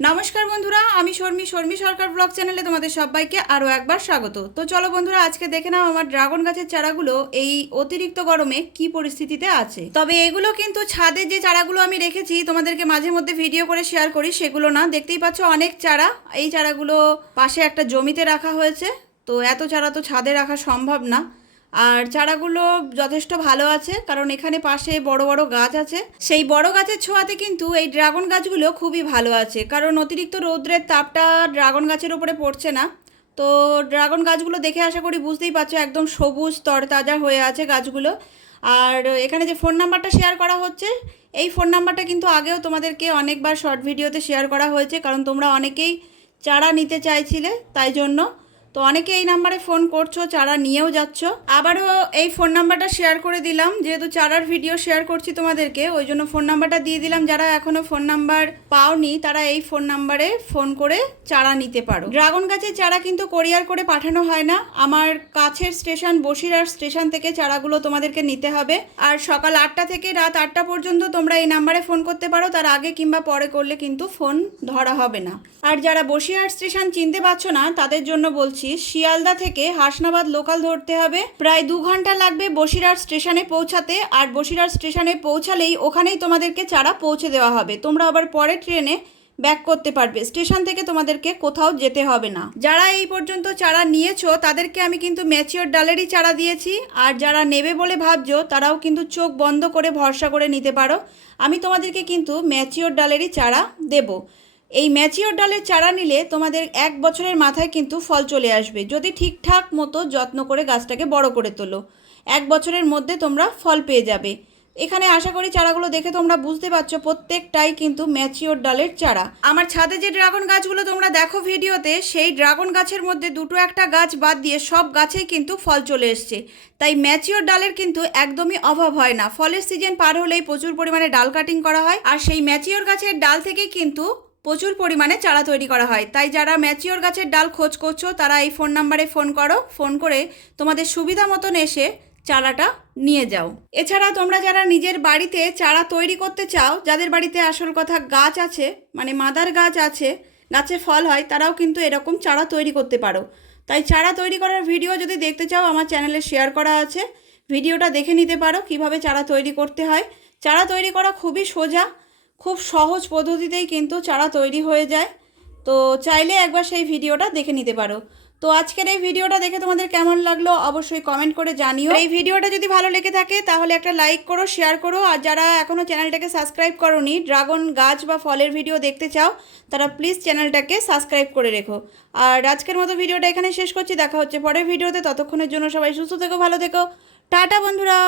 নমস্কার বন্ধুরা, আমি শর্মি শর্মি সরকার ব্লগ চ্যানেলে তোমাদের সবাইকে আরও একবার স্বাগত। তো চলো বন্ধুরা, আজকে দেখে নাও আমার ড্রাগন গাছের চারাগুলো এই অতিরিক্ত গরমে কি পরিস্থিতিতে আছে। তবে এগুলো কিন্তু ছাদে যে চারাগুলো আমি রেখেছি, তোমাদেরকে মাঝে মধ্যে ভিডিও করে শেয়ার করি, সেগুলো না। দেখতেই পাচ্ছ অনেক চারা, এই চারাগুলো পাশে একটা জমিতে রাখা হয়েছে। তো এত চারা তো ছাদে রাখা সম্ভব না। আর চারাগুলো যথেষ্ট ভালো আছে, কারণ এখানে পাশে বড় বড় গাছ আছে। সেই বড় গাছের ছোঁয়াতে কিন্তু এই ড্রাগন গাছগুলো খুবই ভালো আছে, কারণ অতিরিক্ত রৌদ্রের তাপটা ড্রাগন গাছের ওপরে পড়ছে না। তো ড্রাগন গাছগুলো দেখে আশা করি বুঝতেই পারছ, একদম সবুজ তরতাজা হয়ে আছে গাছগুলো। আর এখানে যে ফোন নাম্বারটা শেয়ার করা হচ্ছে, এই ফোন নাম্বারটা কিন্তু আগেও তোমাদেরকে অনেকবার শর্ট ভিডিওতে শেয়ার করা হয়েছে, কারণ তোমরা অনেকেই চারা নিতে চাইছিলে, তাই জন্য তো অনেকে এই নাম্বারে ফোন করছ, চারা নিয়েও যাচ্ছ। আবারও এই ফোন নাম্বারটা শেয়ার করে দিলাম। যেহেতু চারার ভিডিও শেয়ার করছি তোমাদেরকে, ওই জন্য ফোন নাম্বারটা দিয়ে দিলাম। যারা এখনও ফোন নাম্বার পাওনি, তারা এই ফোন নাম্বারে ফোন করে চারা নিতে পারো। ড্রাগন গাছের চারা কিন্তু কোরিয়ার করে পাঠানো হয় না। আমার কাছের স্টেশন বসিরহাট স্টেশন থেকে চারাগুলো তোমাদেরকে নিতে হবে। আর সকাল আটটা থেকে রাত আটটা পর্যন্ত তোমরা এই নাম্বারে ফোন করতে পারো। তার আগে কিংবা পরে করলে কিন্তু ফোন ধরা হবে না। আর যারা বসিরহাট স্টেশন চিনতে পারছ না, তাদের জন্য বলছি শিয়ালদা থেকে হাসনাবাদ লোকাল ধরতে হবে। প্রায় দু ঘণ্টা লাগবে বসিরহাট স্টেশনে পৌঁছাতে, আর বসিরহাট স্টেশনে পৌঁছালেই ওখানেই তোমাদেরকে চারা পৌঁছে দেওয়া হবে। তোমরা আবার পরে ট্রেনে ব্যাক করতে পারবে। স্টেশন থেকে তোমাদেরকে কোথাও যেতে হবে না। যারা এই পর্যন্ত চারা নিয়েছো, তাদেরকে আমি কিন্তু ম্যাচিওর ডালেরই চারা দিয়েছি। আর যারা নেবে বলে ভাবছ, তারাও কিন্তু চোখ বন্ধ করে ভরসা করে নিতে পারো। আমি তোমাদেরকে কিন্তু ম্যাচিওর ডালেরই চারা দেবো। এই ম্যাচিওর ডালের চারা নিলে তোমাদের এক বছরের মাথায় কিন্তু ফল চলে আসবে। যদি ঠিকঠাক মতো যত্ন করে গাছটাকে বড় করে তোলো, এক বছরের মধ্যে তোমরা ফল পেয়ে যাবে। এখানে আশা করি চারাগুলো দেখে তোমরা বুঝতে পারছ প্রত্যেকটাই কিন্তু ম্যাচিওর ডালের চারা। আমার ছাদে যে ড্রাগন গাছগুলো তোমরা দেখো ভিডিওতে, সেই ড্রাগন গাছের মধ্যে দুটো একটা গাছ বাদ দিয়ে সব গাছেই কিন্তু ফল চলে এসছে। তাই ম্যাচিওর ডালের কিন্তু একদমই অভাব হয় না। ফলের সিজন পার হলেই প্রচুর পরিমাণে ডাল কাটিং করা হয়। আর সেই ম্যাচিওর গাছের ডাল থেকেই কিন্তু প্রচুর পরিমাণে চারা তৈরি করা হয়। তাই যারা ম্যাচিওর গাছের ডাল খোঁজ করছ, তারা এই ফোন নাম্বারে ফোন করো। ফোন করে তোমাদের সুবিধা মতন এসে চারাটা নিয়ে যাও। এছাড়া তোমরা যারা নিজের বাড়িতে চারা তৈরি করতে চাও, যাদের বাড়িতে আসল কথা গাছ আছে মানে মাদার গাছ আছে, গাছে ফল হয়, তারাও কিন্তু এরকম চারা তৈরি করতে পারো। তাই চারা তৈরি করার ভিডিও যদি দেখতে চাও, আমার চ্যানেলে শেয়ার করা আছে। ভিডিওটা দেখে নিতে পারো, কীভাবে চারা তৈরি করতে হয়। চারা তৈরি করা খুবই সোজা খুব সহজ পদ্ধতিতেই কিন্তু চারা তৈরি হয়ে যায়। তো চাইলে একবার সেই ভিডিওটা দেখে নিতে পারো। তো আজকের এই ভিডিওটা দেখে তোমাদের কেমন লাগল অবশ্যই কমেন্ট করে জানিও। এই ভিডিওটা যদি ভালো লেগে থাকে তাহলে একটা লাইক করো শেয়ার করো। আর যারা এখনও চ্যানেলটাকে সাবস্ক্রাইব করোনি, ড্রাগন গাছ বা ফলের ভিডিও দেখতে চাও, তারা প্লিজ চ্যানেলটাকে সাবস্ক্রাইব করে রেখো। আর আজকের মতো ভিডিওটা এখানে শেষ করছি। দেখা হচ্ছে পরের ভিডিওতে। ততক্ষণের জন্য সবাই সুস্থ থেকো, ভালো থেকো। টাটা বন্ধুরা।